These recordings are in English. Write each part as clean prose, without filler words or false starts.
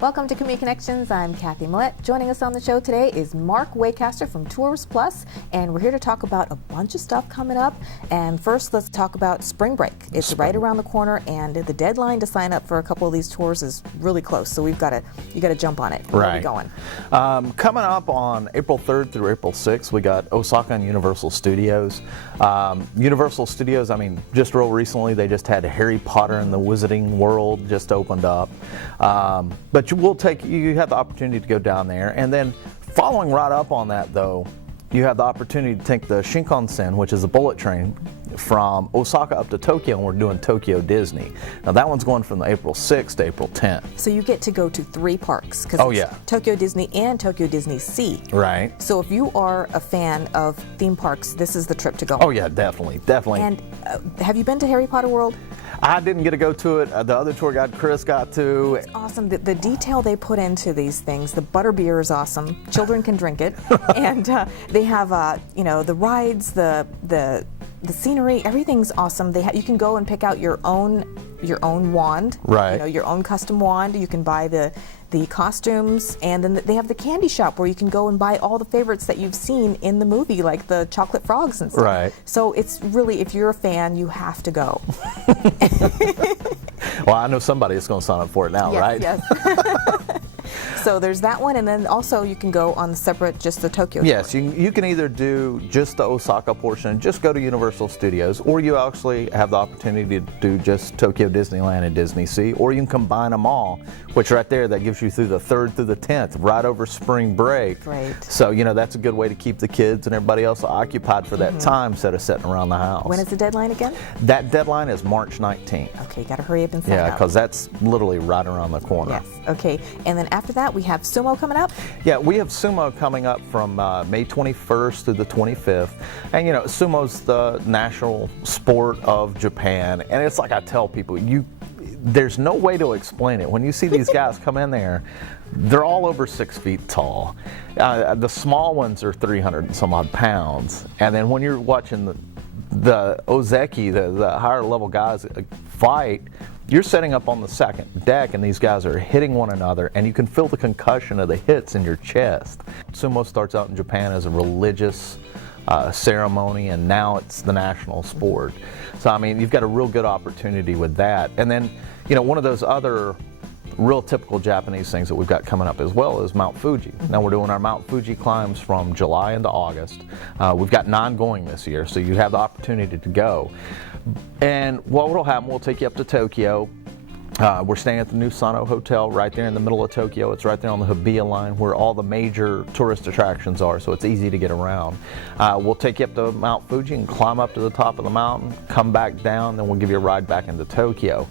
Welcome to Community Connections. I'm Kathy Millett. Joining us on the show today is Mark Waycaster from Tours Plus, and we're here to talk about a bunch of stuff coming up. And first, let's talk about spring break. It's right around the corner, and the deadline to sign up for a couple of these tours is really close. So you got to jump on it. Where are we going? Coming up on April 3rd through April 6th, we got Osaka and Universal Studios. Universal Studios, I mean, just real recently, they just had Harry Potter and the Wizarding World just opened up. But you have the opportunity to go down there, and then following right up on that, though, you have the opportunity to take the Shinkansen, which is a bullet train from Osaka up to Tokyo, and we're doing Tokyo Disney. Now that one's going from April 6th to April 10th. So you get to go to 3 parks, because it's Tokyo Disney and Tokyo Disney Sea. Right. So if you are a fan of theme parks, this is the trip to go. Oh yeah, definitely. And have you been to Harry Potter World? I didn't get to go to it. The other tour guide, Chris, got to. It's awesome. The detail they put into these things. The butterbeer is awesome. Children can drink it. And they have, the rides, the scenery, everything's awesome. You can go and pick out your own wand. Right. Your own custom wand. You can buy the costumes, and then they have the candy shop where you can go and buy all the favorites that you've seen in the movie, like the chocolate frogs and stuff. Right. So it's really, if you're a fan, you have to go. Well, I know somebody that's going to sign up for it now, right? Yes. So there's that one, and then also you can go on just the Tokyo Yes, tour. you can either do just the Osaka portion, just go to Universal Studios, or you actually have the opportunity to do just Tokyo Disneyland and Disney Sea, or you can combine them all, which right there, that gives you through the 3rd through the 10th, right over spring break. Great. So, that's a good way to keep the kids and everybody else occupied for that time instead of sitting around the house. When is the deadline again? That deadline is March 19th. Okay, got to hurry up and sign up. Yeah, because that's literally right around the corner. Yes, okay. And then after that, we have Sumo coming up? Yeah, we have Sumo coming up from May 21st through the 25th. And, Sumo's the national sport of Japan. And it's like I tell people, there's no way to explain it. When you see these guys come in there, they're all over 6 feet tall. The small ones are 300 and some odd pounds. And then when you're watching the Ozeki, the higher level guys fight, you're setting up on the second deck, and these guys are hitting one another, and you can feel the concussion of the hits in your chest. Sumo starts out in Japan as a religious ceremony, and now it's the national sport. So, I mean, you've got a real good opportunity with that. And then, one of those other real typical Japanese things that we've got coming up as well is Mount Fuji. Now we're doing our Mount Fuji climbs from July into August. We've got 9 going this year, so you have the opportunity to go. And what will happen, we'll take you up to Tokyo. We're staying at the new Sano Hotel right there in the middle of Tokyo. It's right there on the Hibiya line where all the major tourist attractions are, so it's easy to get around. We'll take you up to Mount Fuji and climb up to the top of the mountain, come back down, then we'll give you a ride back into Tokyo.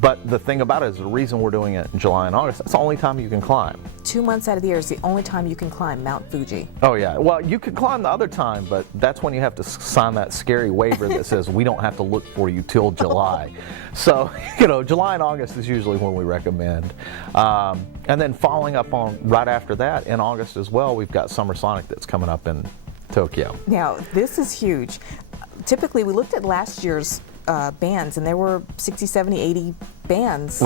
But the thing about it is the reason we're doing it in July and August, that's the only time you can climb. 2 months out of the year is the only time you can climb Mount Fuji. Oh yeah, well you could climb the other time, but that's when you have to sign that scary waiver that says we don't have to look for you till July. So, July and August is usually when we recommend. And then following up on right after that, in August as well, we've got Summer Sonic that's coming up in Tokyo. Now, this is huge. Typically, we looked at last year's bands, and there were 60, 70, 80 bands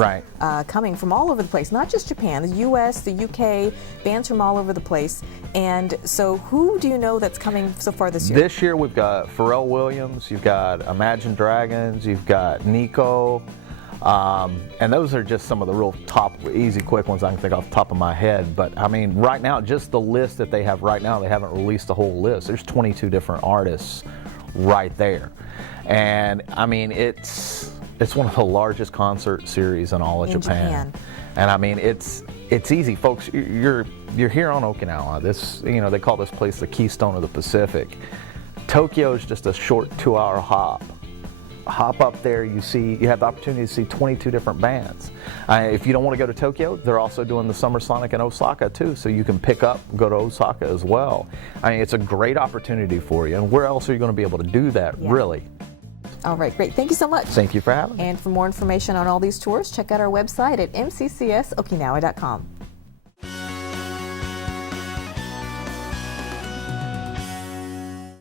coming from all over the place, not just Japan, the US, the UK, bands from all over the place. And so who do you know that's coming so far this year? This year we've got Pharrell Williams, you've got Imagine Dragons, you've got Nico, and those are just some of the real top, easy, quick ones I can think off the top of my head. But I mean, right now, just the list that they have right now, they haven't released the whole list. There's 22 different artists right there. And I mean, it's one of the largest concert series in all of Japan. And I mean, it's easy, folks. You're here on Okinawa. This, they call this place the Keystone of the Pacific. Tokyo is just a short 2-hour hop. Hop up there, you have the opportunity to see 22 different bands. If you don't want to go to Tokyo, they're also doing the Summer Sonic in Osaka too, so you can pick up, go to Osaka as well. I mean, it's a great opportunity for you, and where else are you going to be able to do that, really? All right, great. Thank you so much. Thank you for having me. And for more information on all these tours, check out our website at mccsokinawa.com.